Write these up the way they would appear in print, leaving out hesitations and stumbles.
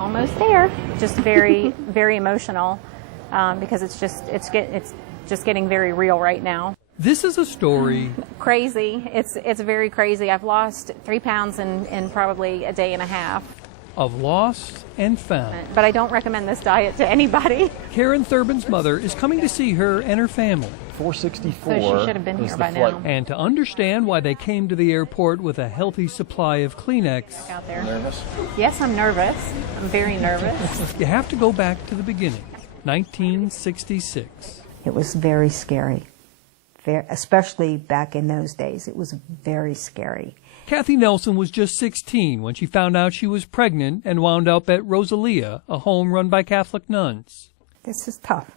Almost there. Just very, very emotional because it's just getting very real right now. This is a story. Crazy. It's very crazy. I've lost 3 pounds in probably a day and a half. Of lost and found. But I don't recommend this diet to anybody. Karen Thurbin's mother is coming to see her and her family. 464. So she should have been here by now. And to understand why they came to the airport with a healthy supply of Kleenex, Out there. Nervous? Yes, I'm nervous. I'm very nervous. you have to go back to the beginning, 1966. It was very scary, especially back in those days. It was very scary. Kathy Nelson was just 16 when she found out she was pregnant and wound up at Rosalia, a home run by Catholic nuns. This is tough.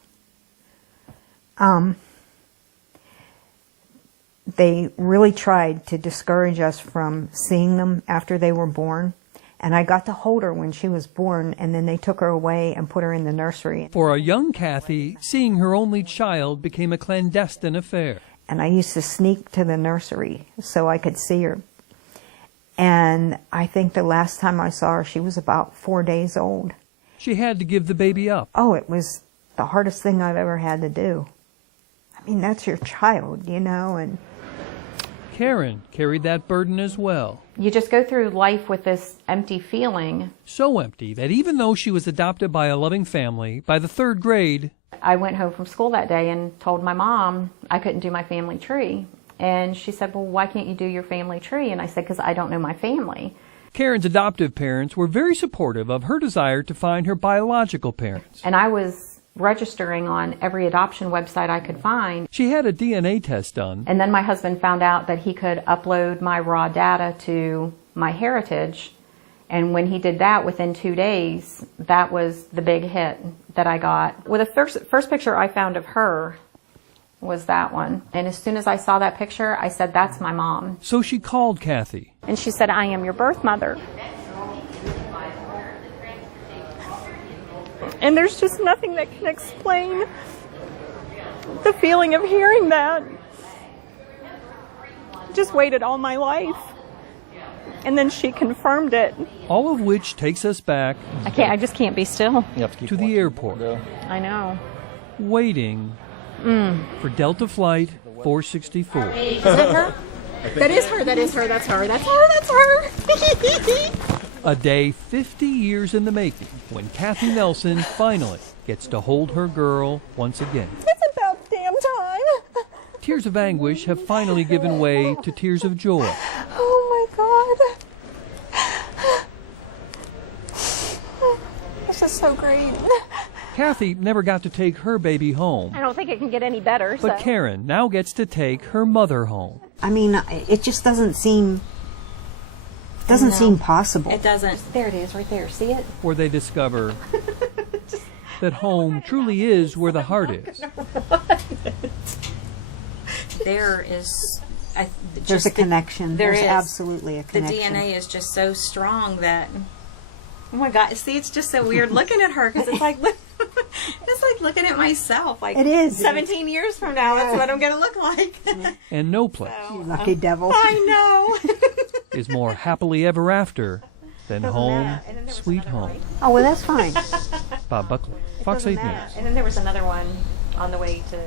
They really tried to discourage us from seeing them after they were born. And I got to hold her when she was born, and then they took her away and put her in the nursery. For a young Kathy, seeing her only child became a clandestine affair. And I used to sneak to the nursery so I could see her. And I think the last time I saw her, she was about 4 days old. She had to give the baby up. Oh, it was the hardest thing I've ever had to do. I mean, that's your child, you know, and Karen carried that burden as well. You just go through life with this empty feeling. So empty that even though she was adopted by a loving family, by the 3rd grade, I went home from school that day and told my mom I couldn't do my family tree. And she said, well, why can't you do your family tree? And I said, because I don't know my family. Karen's adoptive parents were very supportive of her desire to find her biological parents. And I was registering on every adoption website I could find. She had a DNA test done. And then my husband found out that he could upload my raw data to MyHeritage. And when he did that, within 2 days, that was the big hit that I got. Well, the first picture I found of her was that one. And as soon as I saw that picture, I said, that's my mom. So she called Kathy. And she said, I am your birth mother. And there's just nothing that can explain the feeling of hearing that. Just waited all my life. And then she confirmed it. All of which takes us back I just can't be still. to the airport, I know. waiting for Delta Flight 464. Is that her? That is her, that's her, that's her. A day 50 years in the making when Kathy Nelson finally gets to hold her girl once again. It's about damn time. Tears of anguish have finally given way to tears of joy. Oh my God. This is so great. Kathy never got to take her baby home, I don't think it can get any better. but Karen now gets to take her mother home. I mean, it just doesn't seem possible. It doesn't. There it is, right there. See it? Where they discover that home truly is where the heart is. There is... There's a connection. There's absolutely a The connection. DNA is just so strong that... Oh my God! See, it's just so weird looking at her because it's like looking at myself. Like It is. 17 years from now, that's what I'm going to look like. And no place You lucky devil. I know. is more happily ever after than home, sweet home. Oh, well, that's fine. Bob Buckley, Fox 8 News. And then there was another one on the way to